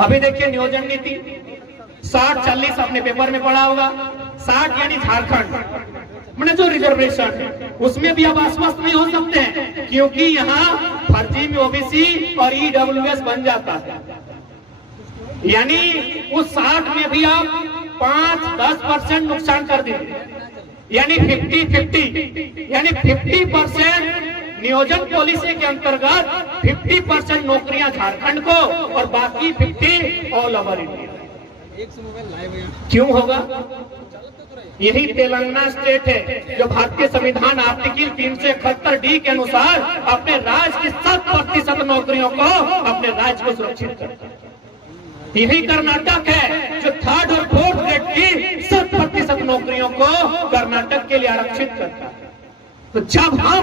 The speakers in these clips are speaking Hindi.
अभी देखिए नियोजन नीति 60-40 अपने पेपर में पढ़ा होगा। 60 यानी झारखंड मैंने जो रिजर्वेशन है उसमें भी अब आश्वस्त नहीं हो सकते हैं, क्योंकि यहाँ फर्जी में ओबीसी और ईडब्ल्यूएस बन जाता है। यानी उस 60 में भी आप 5-10% नुकसान कर देंगे, यानी 50-50, यानी 50% नियोजन पॉलिसी के अंतर्गत 50% नौकरियां झारखंड को और बाकी 50 ऑल ओवर इंडिया। क्यों होगा? यही तेलंगाना स्टेट है जो भारतीय संविधान आर्टिकल 371D के अनुसार अपने राज्य की 7% नौकरियों को अपने राज्य को सुरक्षित करता है। यही कर्नाटक है जो 3rd और 4th ग्रेड की 7% नौकरियों को कर्नाटक के लिए आरक्षित करता है। तो जब हम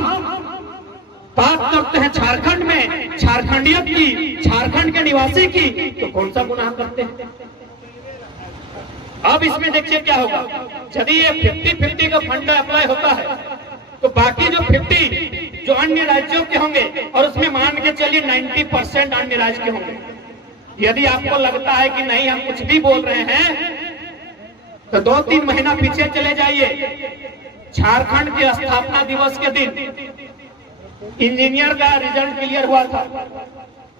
बात करते हैं झारखंड में झारखंडियत की, झारखंड के निवासी की, तो कौन सा गुनाह करते हैं? अब इसमें देखिए क्या होगा। यदि ये 50-50 का फंड अप्लाई होता है तो बाकी जो 50 जो अन्य राज्यों के होंगे और उसमें मान के चलिए 90% अन्य राज्य के होंगे। यदि आपको लगता है कि नहीं हम कुछ भी बोल रहे हैं तो 2-3 महीना पीछे चले जाइए। झारखंड के स्थापना दिवस के दिन इंजीनियर का रिजल्ट क्लियर हुआ था,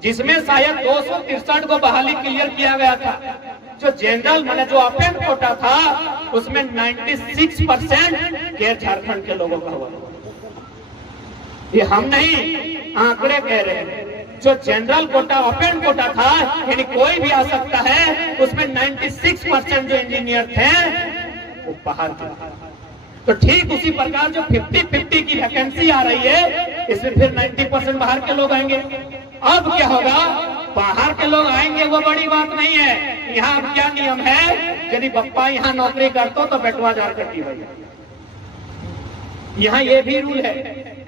जिसमें शायद 263 को बहाली क्लियर किया गया था। जो जनरल मैंने जो ओपन कोटा था उसमें 96% गैर झारखंड के लोगों का हुआ। ये हम नहीं आंकड़े कह रहे हैं। जो जनरल कोटा ओपन कोटा था यानी कोई भी आ सकता है, उसमें 96% जो इंजीनियर थे वो बाहर थे। तो ठीक उसी प्रकार जो 50-50 की वैकेंसी आ रही है इसमें फिर 90% बाहर के लोग आएंगे। अब क्या होगा? बाहर के लोग आएंगे वो बड़ी बात नहीं है। यहाँ अब क्या नियम है, यदि बप्पा यहाँ नौकरी करते तो बेटवा झारखंडी भाई। यहाँ ये भी रूल है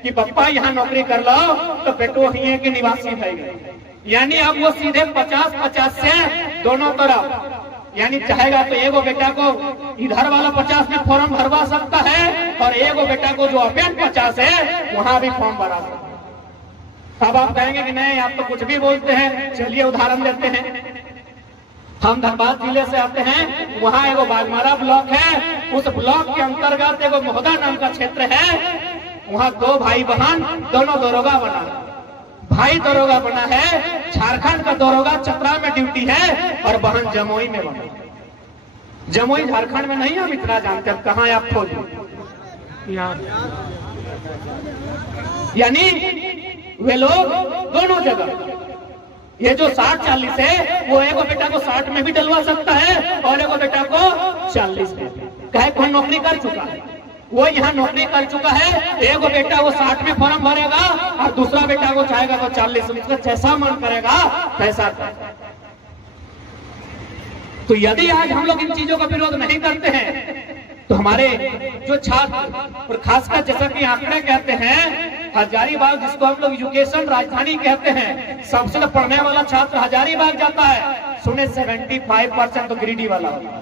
कि बप्पा यहाँ नौकरी कर लो तो बेटो ही के निवासी भाई। यानी अब वो सीधे 50-50 से दोनों तरफ, यानी चाहेगा तो एगो बेटा को इधर वाला 50 में फॉर्म भरवा सकता है और एगो बेटा को जो ओपन 50 है वहां भी फॉर्म भरा सकता है। अब आप कहेंगे कि नहीं आप तो कुछ भी बोलते हैं। चलिए उदाहरण देते हैं। हम धनबाद जिले से आते हैं, वहां एगो बागमारा ब्लॉक है। उस ब्लॉक के अंतर्गत एगो मोहदा नाम का क्षेत्र है। वहां 2 भाई बहन दोनों दरोगा बना। भाई दरोगा बना है, झारखंड का दरोगा चतरा में ड्यूटी है और बहन जमुई में बना। जमुई झारखंड में नहीं, हम इतना जानते हैं। कहाँ आप खोज यानी वे लोग दोनों जगह। ये जो 60-40 है वो एगो बेटा को 60 में भी डलवा सकता है और एगो बेटा को 40 में। कहे कौन नौकरी कर चुका है, वो यहाँ नौकरी कर चुका है। एगो बेटा वो 60 में फॉर्म भरेगा और दूसरा बेटा को चाहेगा तो 40 में। जैसा मन करेगा वैसा। तो यदि आज हम लोग इन चीजों का विरोध नहीं करते हैं तो हमारे जो छात्र और खासकर जैसा कि आंकड़े कहते हैं, हजारीबाग जिसको हम लोग एजुकेशन राजधानी कहते हैं, सबसे पढ़ने वाला छात्र हजारीबाग जाता है। सुने 75% तो गिरिडीह वाला होता है।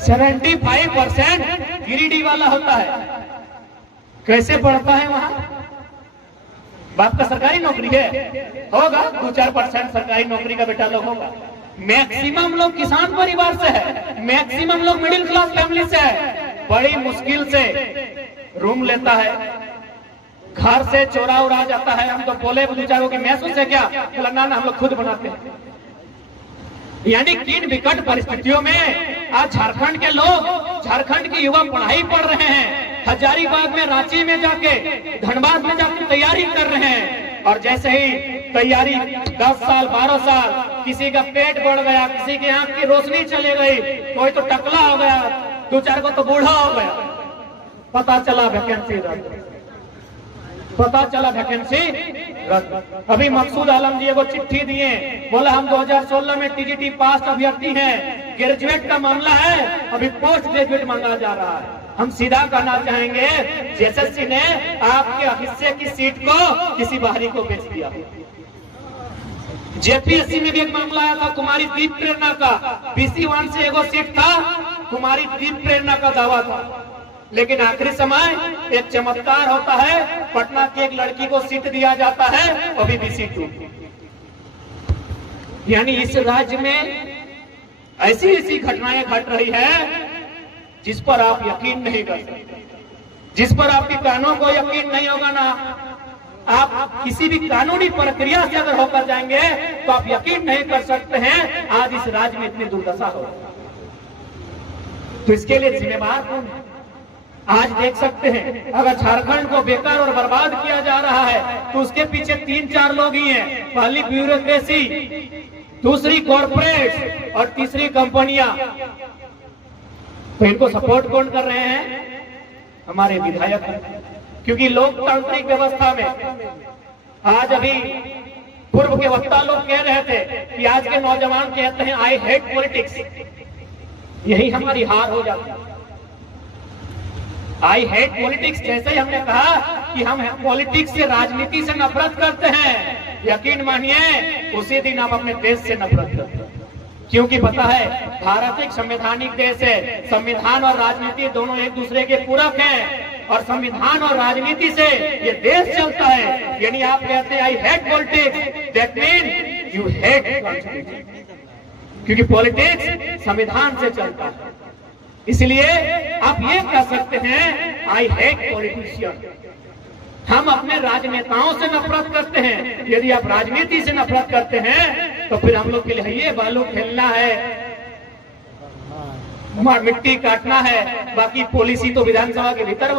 75% गिरिडीह वाला होता है। कैसे पढ़ता है वहां? बाप का सरकारी नौकरी है, होगा 2-4% सरकारी नौकरी का बेटा लोग होगा। मैक्सिमम लोग किसान परिवार से है, मैक्सिमम लोग मिडिल क्लास फैमिली से है। बड़ी मुश्किल से रूम लेता है, घर से चोरा उड़ा जाता है। हम तो बोले बेचारों की मैस से क्या बोला, ना हम लोग खुद बनाते हैं। यानी किन विकट परिस्थितियों में आज झारखंड के लोग, झारखंड के युवा पढ़ाई पढ़ रहे हैं। हजारीबाग में, रांची में जाके, धनबाद में जाके तैयारी कर रहे हैं। और जैसे ही तैयारी 10 साल 12 साल, किसी का पेट बढ़ गया, किसी की आंख की रोशनी चली गई, कोई तो टकला हो गया, 2-4 को तो बूढ़ा हो गया। पता चला वैकेंसी रद्द, पता चला वैकेंसी रद्द। अभी मकसूद आलम जी को चिट्ठी दिए, बोला हम 2016 में टीजीटी पास अभ्यर्थी हैं, ग्रेजुएट का मामला है, अभी पोस्ट ग्रेजुएट मांगा जा रहा है। हम सीधा कहना चाहेंगे जेएसएससी ने आपके हिस्से की सीट को किसी बाहरी को बेच दिया। जेपीएससी में भी एक मामला आया था कुमारी दीप प्रेरणा का, BC1 से एगो सीट था, कुमारी दीप प्रेरणा का दावा था। लेकिन आखिरी समय एक चमत्कार होता है, पटना की एक लड़की को सीट दिया जाता है, अभी BC2। यानी इस राज्य में ऐसी ऐसी घटनाएं घट रही है जिस पर आप यकीन नहीं कर सकते, जिस पर आपके कानों को यकीन नहीं होगा ना, आप किसी भी कानूनी प्रक्रिया से अगर होकर जाएंगे तो आप यकीन नहीं कर सकते हैं आज इस राज्य में इतनी दुर्दशा हो। तो इसके लिए जिम्मेवार कौन है? आज देख सकते हैं अगर झारखंड को बेकार और बर्बाद किया जा रहा है तो उसके पीछे 3-4 लोग ही हैं। पहली ब्यूरोक्रेसी, दूसरी कॉर्पोरेट और तीसरी कंपनियां। तो इनको सपोर्ट कौन कर रहे हैं? हमारे विधायक। क्योंकि लोकतांत्रिक व्यवस्था में आज अभी पूर्व के वक्ता लोग कह रहे थे कि आज के नौजवान कहते हैं आई हेट पॉलिटिक्स। यही हमारी हार हो जाती है। आई हेट पॉलिटिक्स, जैसे ही हमने कहा कि हम पॉलिटिक्स से, राजनीति से नफरत करते हैं, यकीन मानिए उसी दिन आप अपने देश से नफरत करते हैं। क्योंकि पता है भारत एक संवैधानिक देश है, संविधान और राजनीति दोनों एक दूसरे के पूरक हैं और संविधान और राजनीति से ये देश चलता है। यानी आप कहते हैं I hate politics, that mean you hate constitution, क्योंकि पॉलिटिक्स संविधान से चलता है। इसलिए आप ये कह सकते हैं आई हेट पॉलिटिशियन। हम अपने राजनेताओं से नफरत करते हैं। यदि आप राजनीति से नफरत करते हैं तो फिर हम लोग के लिए ये बालू खेलना है, मिट्टी काटना है, बाकी पॉलिसी तो विधानसभा के भीतर